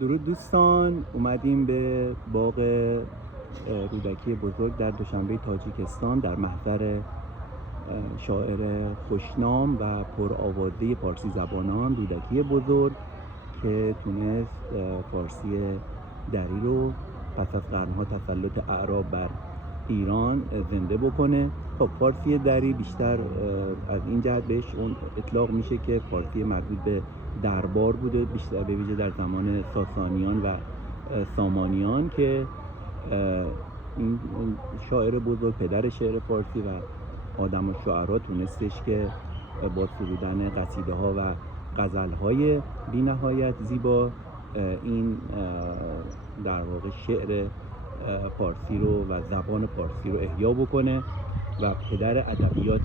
درود دوستان، اومدیم به باغ رودکی بزرگ در دوشنبه تاجیکستان در محضر شاعر خوشنام و پرآوازه پارسی زبانان رودکی بزرگ که تونست فارسی دری رو پس از قرنها تسلط اعراب بر ایران زنده بکنه. خب فارسی دری بیشتر از این جهت بهش اون اطلاق میشه که فارسی مربوط به دربار بوده، بیشتر به ویژه در زمان ساسانیان و سامانیان که این شاعر بزرگ، پدر شعر فارسی و آدم و شعرا، تونستش که با سرودن قصیده ها و غزل های بی نهایت زیبا این در واقع شعر پارسی رو و زبان پارسی رو احیا بکنه و پدر ادبیات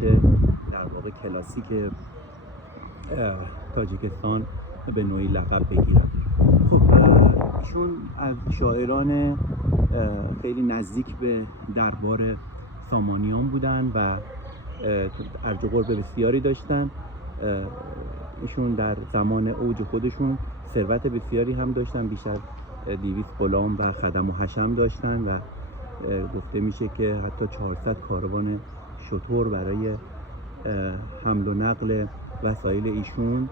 در واقع کلاسیک تاجیکستان به نوعی لقب بگیرد. خب ایشون از شاعران خیلی نزدیک به دربار سامانیان بودن و ارج و قرب بسیاری داشتن. ایشون در زمان اوج خودشون ثروت بسیاری هم داشتن، بیشتر 200 غلام و خدم و حشم داشتن و گفته میشه که حتی 400 کاروان شتر برای حمل و نقل وسایل ایشون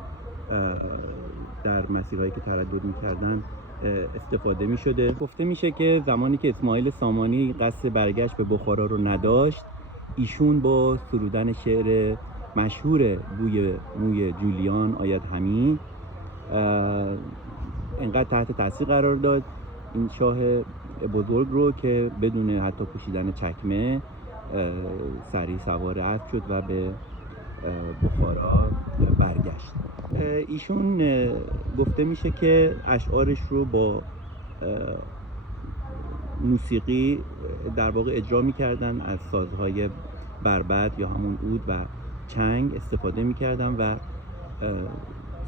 در مسیرهایی که تردد میکردن استفاده میشده. گفته میشه که زمانی که اسماعیل سامانی قصد برگشت به بخارا رو نداشت، ایشون با سرودن شعر مشهور بوی موی جولیان آید همی انقدر تحت تاثیر قرار داد این شاه بزرگ رو که بدون حتی پوشیدن چکمه سریع سوار اسب شد و به بخارا برگشت. ایشون گفته میشه که اشعارش رو با موسیقی در واقع اجرا میکردن، از سازهای بربط یا همون عود و چنگ استفاده میکردن و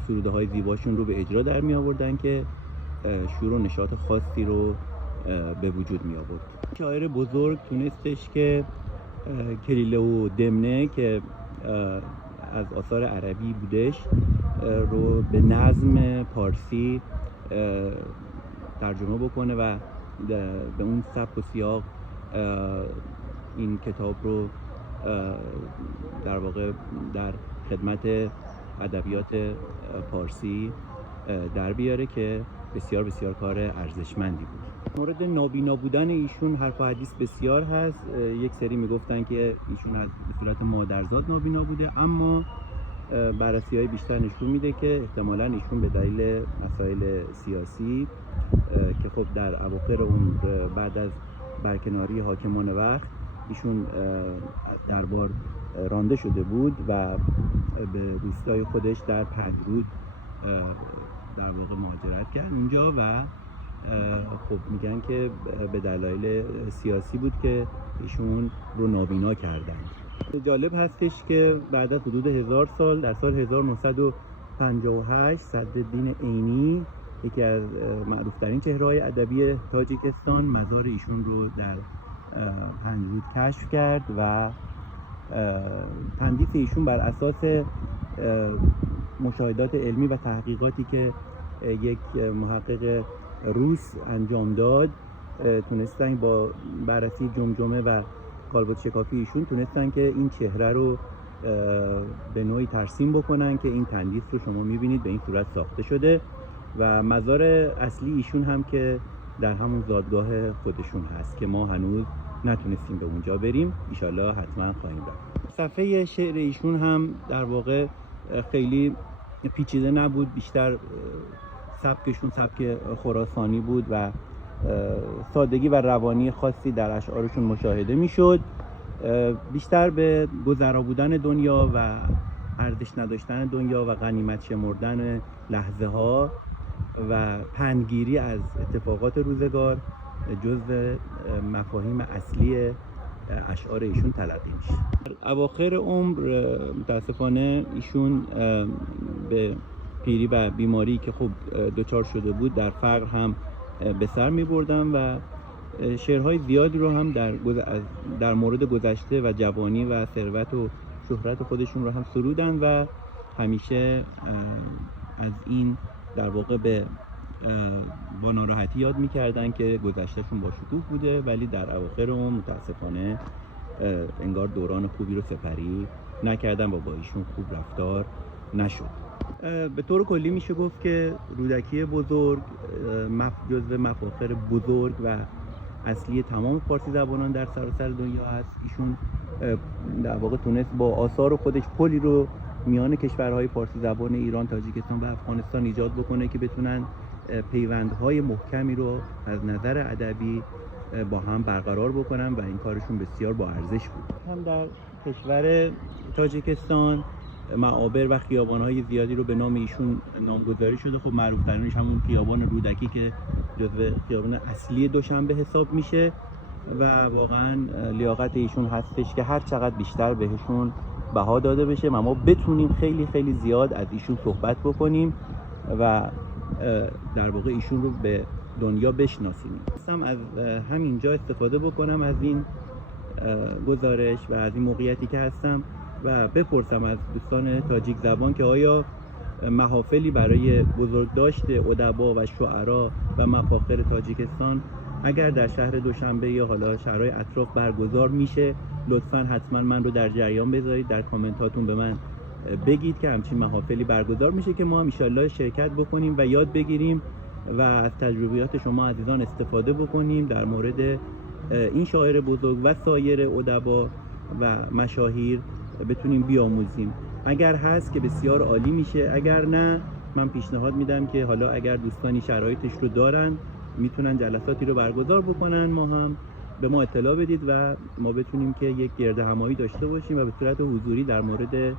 سروده های زیباشون رو به اجرا در می آوردن که شور و نشاط خاصی رو به وجود می آورد. شاعر بزرگ تونستش که کلیله و دمنه که از آثار عربی بودش رو به نظم پارسی ترجمه بکنه و به اون سبک و سیاق این کتاب رو در واقع در خدمت ادبیات پارسی در بیاره که بسیار بسیار کار ارزشمندی بود. مورد نابینا بودن ایشون حرف و حدیث بسیار هست. یک سری میگفتن که ایشون از صورت مادرزاد نابینا بوده، اما بررسی های بیشتر نشون میده که احتمالاً ایشون به دلیل مسائل سیاسی که خب در اواخر اون بعد از برکناری حاکمان وقت ایشون از دربار رانده شده بود و به روستای خودش در پنجرود در واقع مهاجرت کرد اونجا و خب میگن که به دلایل سیاسی بود که ایشون رو نابینا کردند. جالب هستش که بعد از حدود 1000 سال در سال 1958 صدرالدین عینی، یکی از معروفترین چهره‌های ادبی تاجیکستان، مزار ایشون رو در پنجرود کشف کرد و تندیس ایشون بر اساس مشاهدات علمی و تحقیقاتی که یک محقق روس انجام داد، تونستن با بررسی جمجمه و کالبد شکافی ایشون تونستن که این چهره رو به نوعی ترسیم بکنن که این تندیس رو شما میبینید به این صورت ساخته شده و مزار اصلی ایشون هم که در همون زادگاه خودشون هست که ما هنوز نتونستیم به اونجا بریم، انشالله حتما خواهیم رفت. صفحه شعر ایشون هم در واقع خیلی پیچیده نبود، بیشتر سبکشون سبک خراسانی بود و سادگی و روانی خاصی در اشعارشون مشاهده میشد. بیشتر به گذرا بودن دنیا و ارزش نداشتن دنیا و غنیمت شمردن لحظه ها و پندگیری از اتفاقات روزگار جزو مفاهیم اصلی اشعار ایشون تلقی میشه. در اواخر عمر متاسفانه ایشون به پیری و بیماری که خب دچار شده بود در فقر هم به سر می بردن و شعرهای زیادی رو هم در مورد گذشته و جوانی و ثروت و شهرت خودشون رو هم سرودن و همیشه از این در واقع به با ناراحتی یاد میکردن که گذشتهشون با شکوه بوده، ولی در اواخر اون متاسفانه انگار دوران خوبی رو سپری نکردن و با ایشون خوب رفتار نشد. به طور کلی میشه گفت که رودکی بزرگ جزو مفاخر بزرگ و اصلی تمام فارسی زبانان در سراسر دنیا هست. ایشون در واقع تونست با آثار خودش پلی رو میان کشورهای فارسی زبان ایران، تاجیکستان و افغانستان ایجاد بکنه که بتونن پیوندهای محکمی رو از نظر ادبی با هم برقرار بکنن و این کارشون بسیار با ارزش بود. هم در کشور تاجیکستان معابر و خیابان‌های زیادی رو به نام ایشون نامگذاری شده. خب معروف ترینش همون خیابان رودکی که جزو خیابان اصلی دوشنبه حساب میشه و واقعا لیاقت ایشون هستش که هر چقدر بیشتر بهشون بها داده بشه و ما بتونیم خیلی خیلی زیاد از ایشون صحبت بکنیم و در واقع ایشون رو به دنیا بشناسیم. خواستم از همینجا استفاده بکنم از این گزارش و از این موقعیتی که هستم و بپرسم از دوستان تاجیک زبان که آیا محافلی برای بزرگداشت ادبا و شعرا و مفاخر تاجیکستان اگر در شهر دوشنبه یا حالا شهرهای اطراف برگزار میشه، لطفاً حتما من رو در جریان بذارید، در کامنتاتون به من بگید که همچین محافلی برگزار میشه که ما ان شاءالله شرکت بکنیم و یاد بگیریم و از تجربیات شما عزیزان استفاده بکنیم در مورد این شاعر بزرگ و سایر ادبا و مشاهیر بتونیم بیاموزیم. اگر هست که بسیار عالی میشه، اگر نه من پیشنهاد میدم که حالا اگر دوستانی شرایطش رو دارن میتونن جلساتی رو برگزار بکنن، ما هم به ما اطلاع بدید و ما بتونیم که یک گرد همایی داشته باشیم و به صورت حضوری در مورد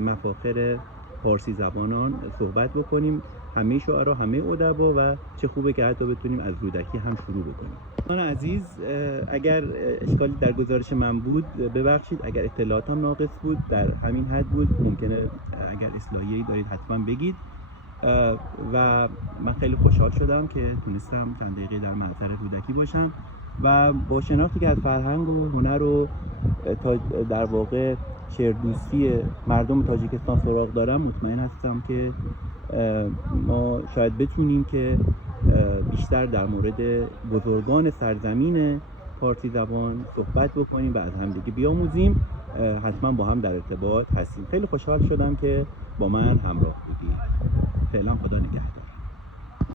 مفاخر فارسی زبانان صحبت بکنیم، همه شعرا، همه ادبا، و چه خوبه که حتی بتونیم از رودکی هم شروع بکنیم. دوستان عزیز، اگر اشکالی در گزارش من بود ببخشید، اگر اطلاعاتم ناقص بود در همین حد بود، ممکنه اگر اصلاحیه‌ای دارید حتما بگید و من خیلی خوشحال شدم که تونستم چند دقیقه در محضر رودکی باشم و با شناختی که از فرهنگ و هنر و در واقع شعردوستی مردم تاجیکستان سراغ دارم، مطمئن هستم که ما شاید بتونیم که بیشتر در مورد بزرگان سرزمین فارسی زبان صحبت بکنیم و از همدیگه بیاموزیم. حتما با هم در ارتباط هستیم. خیلی خوشحال شدم که با من همراه بودید. فعلا خدا نگهدار.